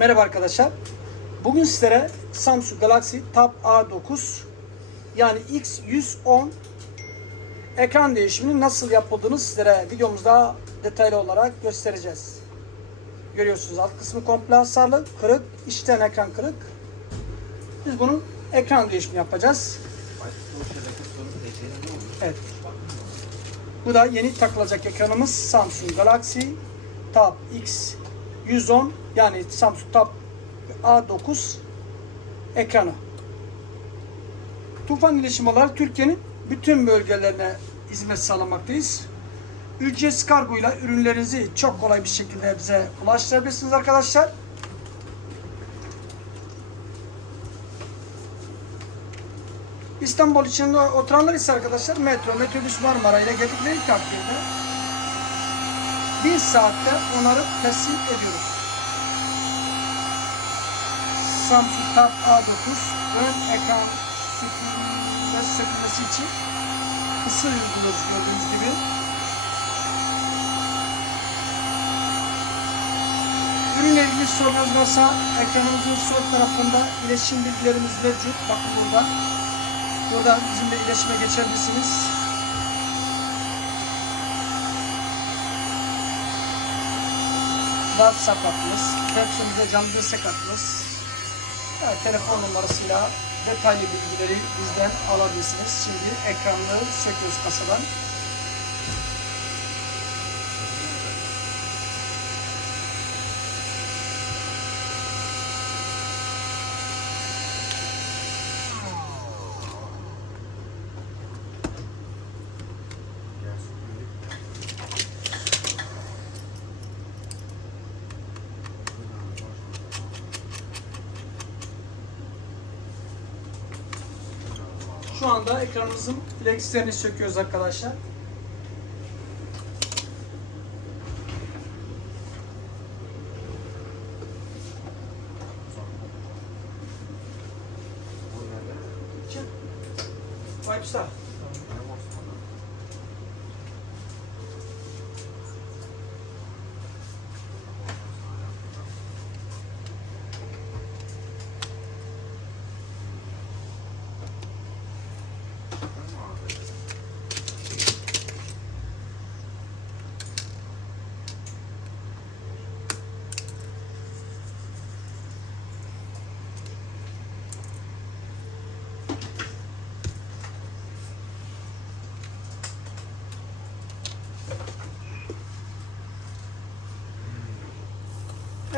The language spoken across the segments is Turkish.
Merhaba arkadaşlar. Bugün sizlere Samsung Galaxy Tab A9 yani X110 ekran değişiminin nasıl yapıldığını sizlere videomuzda detaylı olarak göstereceğiz. Görüyorsunuz alt kısmı komple hasarlı, kırık, içten ekran kırık. Biz bunun ekran değişimi yapacağız. Evet. Bu da yeni takılacak ekranımız Samsung Galaxy Tab X110 yani Samsung Tab A9 ekranı. Tufan iletişim olarak Türkiye'nin bütün bölgelerine hizmet sağlamaktayız. Ücretsiz kargoyla ürünlerinizi çok kolay bir şekilde bize ulaştırabilirsiniz arkadaşlar. İstanbul içinde oturanlar ise arkadaşlar metro, metrobüs Marmara ile geldikleri takdirde bir saatte onları teslim ediyoruz. Samsung Tab A9 ön ekran sökülmesi için ısı uyguluyoruz gördüğünüz gibi. Ürünle ilgili sorunuz varsa ekranımızın sol tarafında iletişim bilgilerimiz mevcut. Bakın burada. Buradan bizimle iletişime geçebilirsiniz. WhatsApp hattımız, telefonumuza canlı destek hattımız, telefon numarasıyla detaylı bilgileri bizden alabilirsiniz. Şimdi ekranları söküyoruz kasadan. Şu anda ekranımızın flexlerini söküyoruz arkadaşlar. Five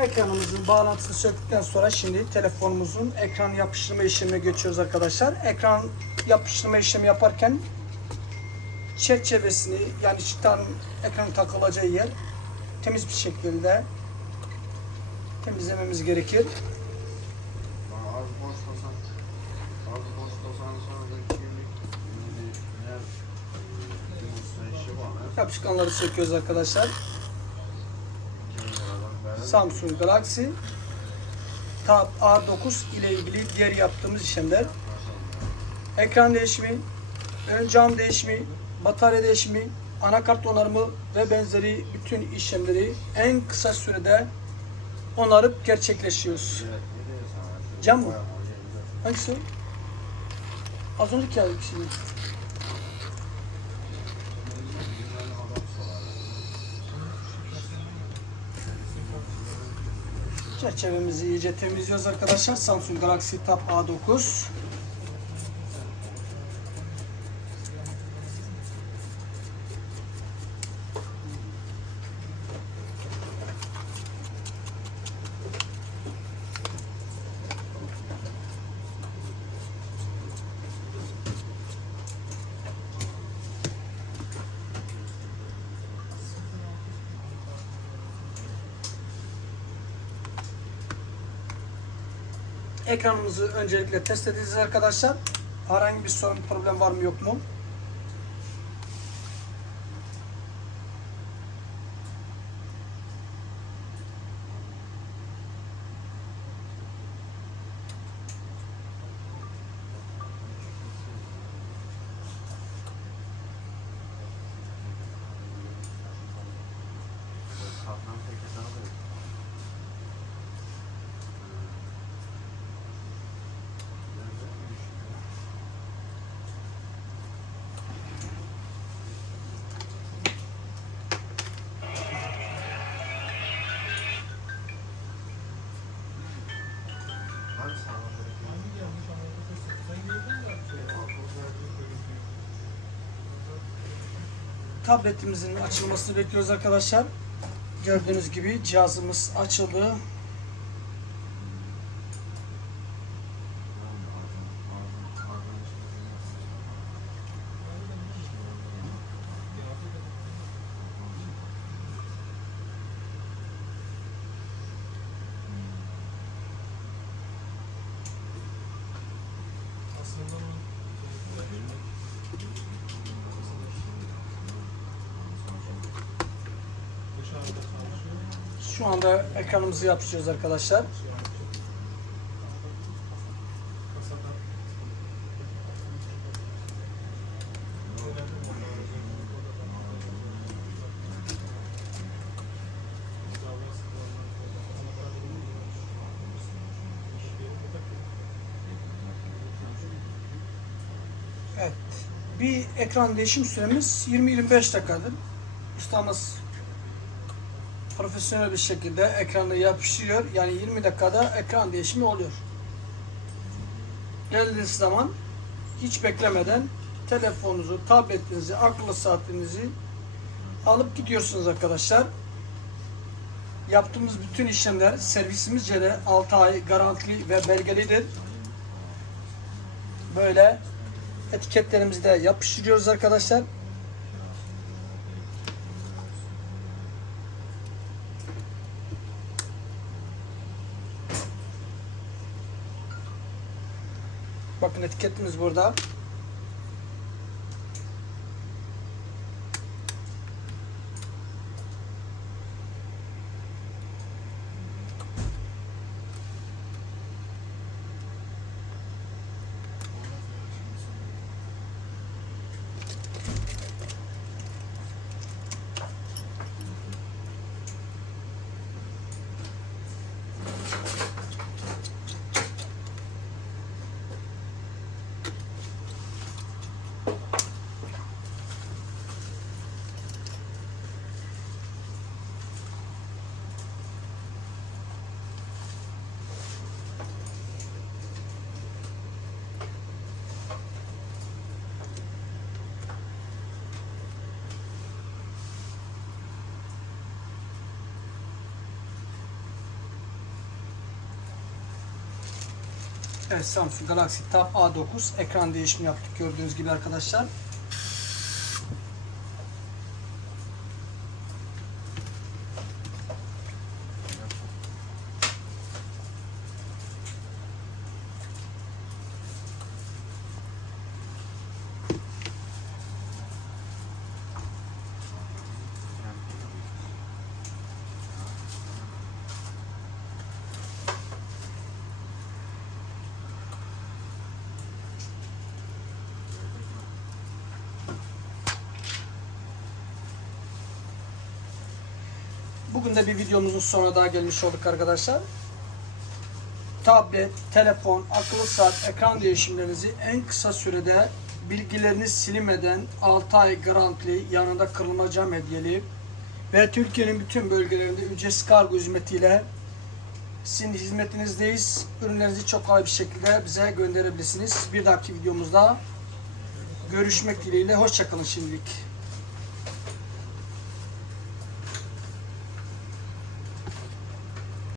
Ekranımızın bağlantısını söktükten sonra şimdi telefonumuzun ekran yapıştırma işlemine geçiyoruz arkadaşlar. Ekran yapıştırma işlemi yaparken çerçevesini yani çıtanın ekran takılacağı yer temiz bir şekilde temizlememiz gerekir. Yapışkanları söküyoruz arkadaşlar. Samsung Galaxy Tab A9 ile ilgili diğer yaptığımız işlemler ekran değişimi, ön cam değişimi, batarya değişimi, anakart onarımı ve benzeri bütün işlemleri en kısa sürede onarıp sana? Cam mı? Hangisi? Az önceki yazdık şimdi. Çerçevemizi iyice temizliyoruz arkadaşlar. Samsung Galaxy Tab A9. Ekranımızı öncelikle test edeceğiz arkadaşlar. Herhangi bir sorun, problem var mı yok mu? Tabletimizin açılmasını bekliyoruz arkadaşlar. Gördüğünüz gibi cihazımız açıldı. Şu anda ekranımızı yapıştırıyoruz arkadaşlar. Evet. Bir ekran değişim süremiz 20-25 dakikadır. Ustamız profesyonel bir şekilde ekranı yapıştırıyor. Yani 20 dakikada ekran değişimi oluyor. Geldiğiniz zaman hiç beklemeden telefonunuzu, tabletinizi, akıllı saatinizi alıp gidiyorsunuz arkadaşlar. Yaptığımız bütün işlemler servisimizce de 6 ay garantili ve belgelidir. Böyle etiketlerimizi de yapıştırıyoruz arkadaşlar. Bakın etiketimiz burada. Evet Samsung Galaxy Tab A9 ekran değişimi yaptık gördüğünüz gibi arkadaşlar. Bugün de bir videomuzun sonuna daha gelmiş olduk arkadaşlar. Tablet, telefon, akıllı saat, ekran değişimlerinizi en kısa sürede bilgileriniz silinmeden 6 ay garantili yanında kırılma cam hediyeli ve Türkiye'nin bütün bölgelerinde ücretsiz kargo hizmetiyle sizin hizmetinizdeyiz. Ürünlerinizi çok kolay bir şekilde bize gönderebilirsiniz. Bir dahaki videomuzda görüşmek dileğiyle. Hoşçakalın şimdilik.